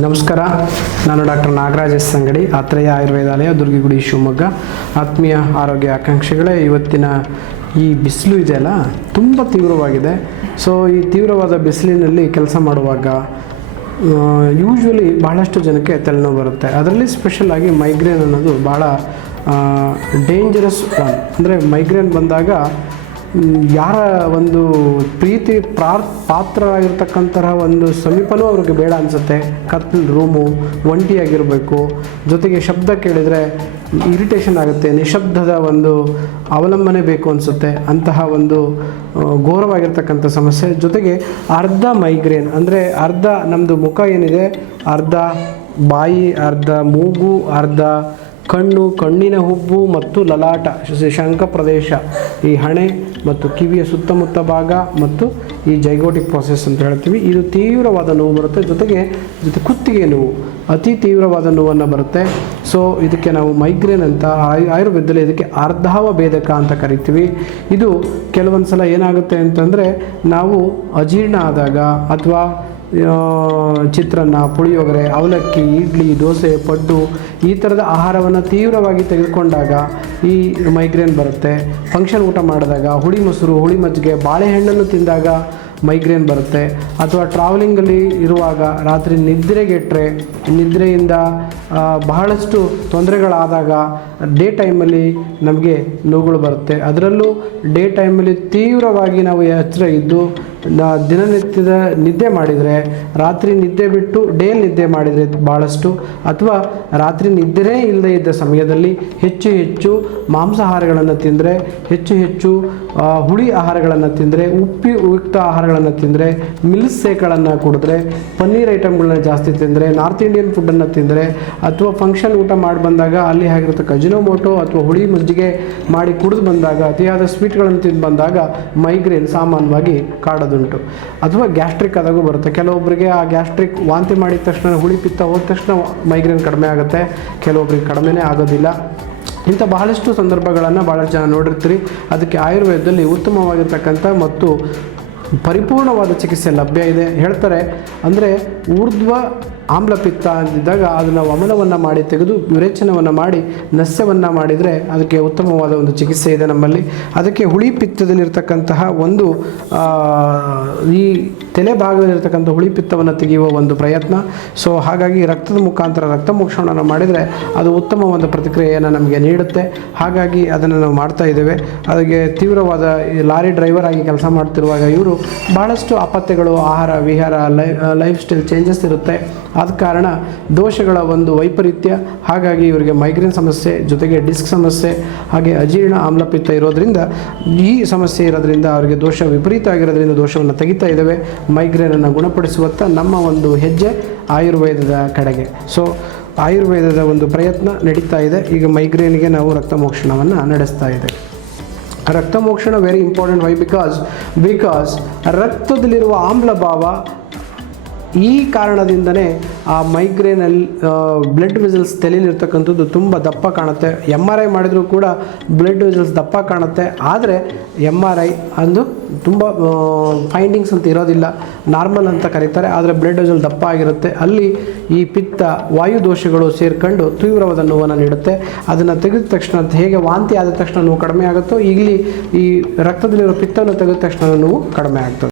ನಮಸ್ಕಾರ. ನಾನು doctor Nagaraj S ಅಂಗಡಿ, ಆತ್ರೇಯ ಆಯುರ್ವೇದಾಲಯ, ದುರ್ಗಿಗುಡಿ, ಶಿವಮೊಗ್ಗ. ಆತ್ಮೀಯ ಆರೋಗ್ಯ ಆಕಾಂಕ್ಷಿಗಳೇ, ಇವತ್ತಿನ ಈ ಬಿಸಿಲು ಇದೆಯಲ್ಲ ತುಂಬ ತೀವ್ರವಾಗಿದೆ. ಸೊ ಈ ತೀವ್ರವಾದ ಬಿಸಿಲಿನಲ್ಲಿ ಕೆಲಸ ಮಾಡುವಾಗ ಯೂಶ್ವಲಿ ಬಹಳಷ್ಟು ಜನಕ್ಕೆ ತಲೆನೋವು ಬರುತ್ತೆ. ಅದರಲ್ಲಿ ಸ್ಪೆಷಲಾಗಿ ಮೈಗ್ರೇನ್ ಅನ್ನೋದು ಭಾಳ ಡೇಂಜರಸ್ ಒನ್. ಅಂದರೆ ಮೈಗ್ರೇನ್ ಬಂದಾಗ ಯಾರ ಒಂದು ಪ್ರೀತಿ ಪಾತ್ರರಾಗಿರ್ತಕ್ಕಂತಹ ಒಂದು ಸಮೀಪನೂ ಅವ್ರಿಗೆ ಬೇಡ ಅನಿಸುತ್ತೆ. ಕತ್ಲು ರೂಮು, ಒಂಟಿಯಾಗಿರಬೇಕು, ಜೊತೆಗೆ ಶಬ್ದ ಕೇಳಿದರೆ ಇರಿಟೇಷನ್ ಆಗುತ್ತೆ, ನಿಶಬ್ದದ ಒಂದು ಅವಲಂಬನೆ ಬೇಕು ಅನಿಸುತ್ತೆ. ಅಂತಹ ಒಂದು ಘೋರವಾಗಿರ್ತಕ್ಕಂಥ ಸಮಸ್ಯೆ. ಜೊತೆಗೆ ಅರ್ಧ ಮೈಗ್ರೇನ್ ಅಂದರೆ ಅರ್ಧ ನಮ್ಮದು ಮುಖ ಏನಿದೆ, ಅರ್ಧ ಬಾಯಿ, ಅರ್ಧ ಮೂಗು, ಅರ್ಧ ಕಣ್ಣು, ಕಣ್ಣಿನ ಹುಬ್ಬು ಮತ್ತು ಲಲಾಟ, ಶಂಖ ಪ್ರದೇಶ, ಈ ಹಣೆ ಮತ್ತು ಕಿವಿಯ ಸುತ್ತಮುತ್ತ ಭಾಗ ಮತ್ತು ಈ ಜೈಗೋಟಿಕ್ ಪ್ರಾಸೆಸ್ ಅಂತ ಹೇಳ್ತೀವಿ. ಇದು ತೀವ್ರವಾದ ನೋವು ಬರುತ್ತೆ. ಜೊತೆ ಕುತ್ತಿಗೆ ನೋವು, ಅತಿ ತೀವ್ರವಾದ ನೋವನ್ನು ಬರುತ್ತೆ. ಸೊ ಇದಕ್ಕೆ ನಾವು ಮೈಗ್ರೇನ್ ಅಂತ ಆಯುರ್ವೇದದಲ್ಲಿ ಇದಕ್ಕೆ ಅರ್ಧಾವ ಭೇದಕ ಅಂತ ಕರಿತೀವಿ. ಇದು ಕೆಲವೊಂದು ಸಲ ಏನಾಗುತ್ತೆ ಅಂತಂದರೆ, ನಾವು ಅಜೀರ್ಣ ಆದಾಗ ಅಥವಾ ಚಿತ್ರಾನ್ನ, ಪುಳಿಯೋಗರೆ, ಅವಲಕ್ಕಿ, ಇಡ್ಲಿ, ದೋಸೆ, ಪಡ್ಡು ಈ ಥರದ ಆಹಾರವನ್ನು ತೀವ್ರವಾಗಿ ತೆಗೆದುಕೊಂಡಾಗ ಈ ಮೈಗ್ರೇನ್ ಬರುತ್ತೆ. ಫಂಕ್ಷನ್ ಊಟ ಮಾಡಿದಾಗ ಹುಳಿ ಮೊಸರು, ಹುಳಿ ಮಜ್ಜಿಗೆ, ಬಾಳೆಹಣ್ಣನ್ನು ತಿಂದಾಗ ಮೈಗ್ರೇನ್ ಬರುತ್ತೆ. ಅಥವಾ ಟ್ರಾವೆಲಿಂಗಲ್ಲಿ ಇರುವಾಗ ರಾತ್ರಿ ನಿದ್ರೆಗೆಟ್ಟರೆ, ನಿದ್ರೆಯಿಂದ ಬಹಳಷ್ಟು ತೊಂದರೆಗಳಾದಾಗ ಡೇ ಟೈಮಲ್ಲಿ ನಮಗೆ ನೋವುಗಳು ಬರುತ್ತೆ. ಅದರಲ್ಲೂ ಡೇ ಟೈಮಲ್ಲಿ ತೀವ್ರವಾಗಿ ನಾವು ಎಚ್ಚರ ಇದ್ದು ದಿನನಿತ್ಯದ ನಿದ್ದೆ ಮಾಡಿದರೆ, ರಾತ್ರಿ ನಿದ್ದೆ ಬಿಟ್ಟು ಡೇ ನಿದ್ದೆ ಮಾಡಿದರೆ ಭಾಳಷ್ಟು, ಅಥವಾ ರಾತ್ರಿ ನಿದ್ದೆ ಇಲ್ಲದೇ ಇದ್ದ ಸಮಯದಲ್ಲಿ ಹೆಚ್ಚು ಮಾಂಸಾಹಾರಗಳನ್ನು ತಿಂದರೆ, ಹೆಚ್ಚು ಹುಳಿ ಆಹಾರಗಳನ್ನು ತಿಂದರೆ, ಉಪಯುಕ್ತ ಆಹಾರಗಳನ್ನು ತಿಂದರೆ, ಮಿಲ್ಕ್ ಶೇಕ್ಗಳನ್ನು ಕುಡಿದ್ರೆ, ಪನ್ನೀರ್ ಐಟಮ್ಗಳನ್ನ ಜಾಸ್ತಿ ತಿಂದರೆ, ನಾರ್ತ್ ಇಂಡಿಯನ್ ಫುಡ್ಡನ್ನು ತಿಂದರೆ, ಅಥವಾ ಫಂಕ್ಷನ್ ಊಟ ಮಾಡಿ ಬಂದಾಗ ಅಲ್ಲಿ ಆಗಿರ್ತಕ್ಕ ಅಜಿನೋಮೋಟೊ ಅಥವಾ ಹುಳಿ ಮಜ್ಜಿಗೆ ಮಾಡಿ ಕುಡಿದು ಬಂದಾಗ, ಅತಿಯಾದ ಸ್ವೀಟ್ಗಳನ್ನು ತಿಂದು ಬಂದಾಗ ಮೈಗ್ರೇನ್ ಸಾಮಾನ್ಯವಾಗಿ ಕಾಡೋದುಂಟು. ಅಥವಾ ಗ್ಯಾಸ್ಟ್ರಿಕ್ ಆದಾಗೂ ಬರುತ್ತೆ. ಕೆಲವೊಬ್ಬರಿಗೆ ಆ ಗ್ಯಾಸ್ಟ್ರಿಕ್ ವಾಂತಿ ಮಾಡಿದ ತಕ್ಷಣ, ಹುಳಿ ಪಿತ್ತ ಹೋದ ತಕ್ಷಣ ಮೈಗ್ರೇನ್ ಕಡಿಮೆ ಆಗುತ್ತೆ, ಕೆಲವೊಬ್ಬರಿಗೆ ಕಡಿಮೆನೇ ಆಗೋದಿಲ್ಲ. ಇಂಥ ಬಹಳಷ್ಟು ಸಂದರ್ಭಗಳನ್ನು ಭಾಳಷ್ಟು ಜನ ನೋಡಿರ್ತೀರಿ. ಅದಕ್ಕೆ ಆಯುರ್ವೇದದಲ್ಲಿ ಉತ್ತಮವಾಗಿರ್ತಕ್ಕಂಥ ಮತ್ತು ಪರಿಪೂರ್ಣವಾದ ಚಿಕಿತ್ಸೆ ಲಭ್ಯ ಇದೆ ಹೇಳ್ತಾರೆ. ಅಂದರೆ ಊರ್ಧ್ವ ಆಮ್ಲಪಿತ್ತ ಅಂದಿದ್ದಾಗ ಅದನ್ನು ವಮನವನ್ನು ಮಾಡಿ ತೆಗೆದು ವಿರೇಚನವನ್ನು ಮಾಡಿ ನಸ್ಯವನ್ನು ಮಾಡಿದರೆ ಅದಕ್ಕೆ ಉತ್ತಮವಾದ ಒಂದು ಚಿಕಿತ್ಸೆ ಇದೆ ನಮ್ಮಲ್ಲಿ. ಅದಕ್ಕೆ ಹುಳಿ ಪಿತ್ತದಲ್ಲಿರ್ತಕ್ಕಂತಹ ಒಂದು ಈ ತಲೆ ಭಾಗದಲ್ಲಿರ್ತಕ್ಕಂಥ ಹುಳಿ ಪಿತ್ತವನ್ನು ತೆಗೆಯುವ ಒಂದು ಪ್ರಯತ್ನ. ಸೊ ಹಾಗಾಗಿ ರಕ್ತದ ಮುಖಾಂತರ ರಕ್ತ ಮೋಕ್ಷಣವನ್ನು ಮಾಡಿದರೆ ಅದು ಉತ್ತಮ ಒಂದು ಪ್ರತಿಕ್ರಿಯೆಯನ್ನು ನಮಗೆ ನೀಡುತ್ತೆ. ಹಾಗಾಗಿ ಅದನ್ನು ನಾವು ಮಾಡ್ತಾ ಇದ್ದೇವೆ. ಅದಕ್ಕೆ ತೀವ್ರವಾದ ಲಾರಿ ಡ್ರೈವರ್ ಆಗಿ ಕೆಲಸ ಮಾಡ್ತಿರುವಾಗ ಇವರು ಭಾಳಷ್ಟು ಅಪತ್ಯಗಳು, ಆಹಾರ ವಿಹಾರ, ಲೈಫ್ ಸ್ಟೈಲ್ ಚೇಂಜಸ್ ಇರುತ್ತೆ. ಆದ ಕಾರಣ ದೋಷಗಳ ಒಂದು ವೈಪರೀತ್ಯ, ಹಾಗಾಗಿ ಇವರಿಗೆ ಮೈಗ್ರೇನ್ ಸಮಸ್ಯೆ, ಜೊತೆಗೆ ಡಿಸ್ಕ್ ಸಮಸ್ಯೆ, ಹಾಗೆ ಅಜೀರ್ಣ ಆಮ್ಲಪಿತ್ತ ಇರೋದರಿಂದ, ಈ ಸಮಸ್ಯೆ ಇರೋದ್ರಿಂದ ಅವರಿಗೆ ದೋಷ ವಿಪರೀತ ಆಗಿರೋದ್ರಿಂದ ದೋಷವನ್ನು ತೆಗಿತಾ ಇದ್ದೇವೆ. ಮೈಗ್ರೇನನ್ನು ಗುಣಪಡಿಸುವತ್ತ ನಮ್ಮ ಒಂದು ಹೆಜ್ಜೆ ಆಯುರ್ವೇದದ ಕಡೆಗೆ. ಸೊ ಆಯುರ್ವೇದದ ಒಂದು ಪ್ರಯತ್ನ ನಡೀತಾ ಇದೆ. ಈಗ ಮೈಗ್ರೇನ್ಗೆ ನಾವು ರಕ್ತ ಮೋಕ್ಷಣವನ್ನು ನಡೆಸ್ತಾ ಇದ್ದೇವೆ. ರಕ್ತ ಮೋಕ್ಷಣ ವೆರಿ ಇಂಪಾರ್ಟೆಂಟ್. ವೈ? ಬಿಕಾಸ್ ರಕ್ತದಲ್ಲಿರುವ ಆಮ್ಲಭಾವ ಈ ಕಾರಣದಿಂದನೇ ಆ ಮೈಗ್ರೇನಲ್ಲಿ ಬ್ಲಡ್ ವೆಸಲ್ಸ್ ತಲೆಯಲ್ಲಿರ್ತಕ್ಕಂಥದ್ದು ತುಂಬ ದಪ್ಪ ಕಾಣುತ್ತೆ. MRI ಮಾಡಿದರೂ ಕೂಡ ಬ್ಲಡ್ ವೆಸಲ್ಸ್ ದಪ್ಪ ಕಾಣುತ್ತೆ. ಆದರೆ MRI ಅಂದು ತುಂಬ ಫೈಂಡಿಂಗ್ಸ್ ಅಂತ ಇರೋದಿಲ್ಲ, ನಾರ್ಮಲ್ ಅಂತ ಕರೀತಾರೆ. ಆದರೆ ಬ್ಲಡ್ ವೆಸಲ್ ದಪ್ಪ ಆಗಿರುತ್ತೆ. ಅಲ್ಲಿ ಈ ಪಿತ್ತ, ವಾಯು ದೋಷಗಳು ಸೇರ್ಕೊಂಡು ತೀವ್ರವಾದ ನೋವನ್ನು ನೀಡುತ್ತೆ. ಅದನ್ನು ತೆಗೆದ ತಕ್ಷಣ, ಹೇಗೆ ವಾಂತಿ ಆದ ತಕ್ಷಣ ನೋವು ಕಡಿಮೆ ಆಗುತ್ತೋ, ಇಲ್ಲಿ ಈ ರಕ್ತದಲ್ಲಿರೋ ಪಿತ್ತವನ್ನು ತೆಗೆದ ತಕ್ಷಣ ನೋವು ಕಡಿಮೆ ಆಗ್ತದೆ.